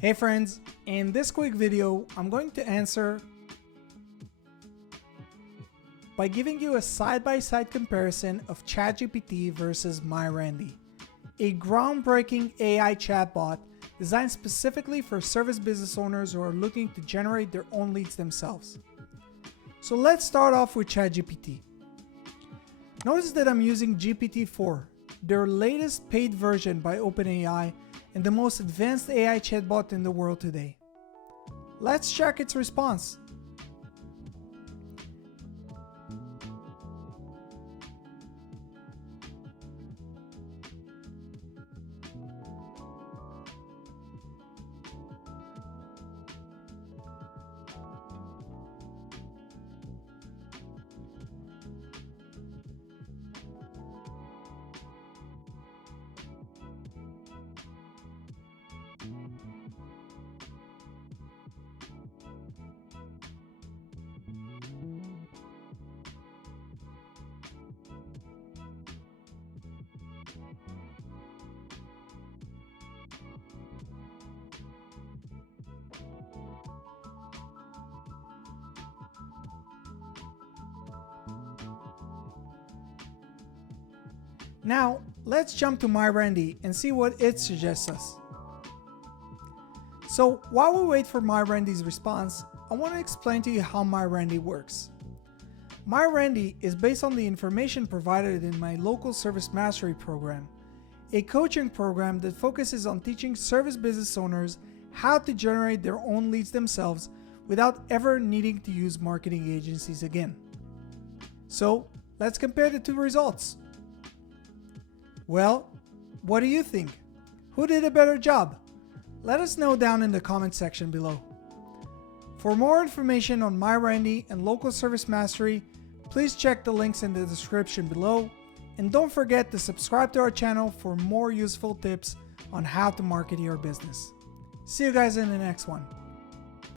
Hey friends, in this quick video, I'm going to answer by giving you a side-by-side comparison of ChatGPT versus MyRandy, a groundbreaking AI chatbot designed specifically for service business owners who are looking to generate their own leads themselves. So let's start off with ChatGPT. Notice that I'm using GPT-4, their latest paid version by OpenAI and the most advanced AI chatbot in the world today. Let's check its response. Now, let's jump to MyRandy and see what it suggests us. So, while we wait for MyRandy's response, I want to explain to you how MyRandy works. MyRandy is based on the information provided in my local service mastery program, a coaching program that focuses on teaching service business owners how to generate their own leads themselves without ever needing to use marketing agencies again. So, let's compare the two results. Well, what do you think? Who did a better job? Let us know down in the comment section below. For more information on MyRandy and local service mastery, please check the links in the description below, and don't forget to subscribe to our channel for more useful tips on how to market your business. See you guys in the next one.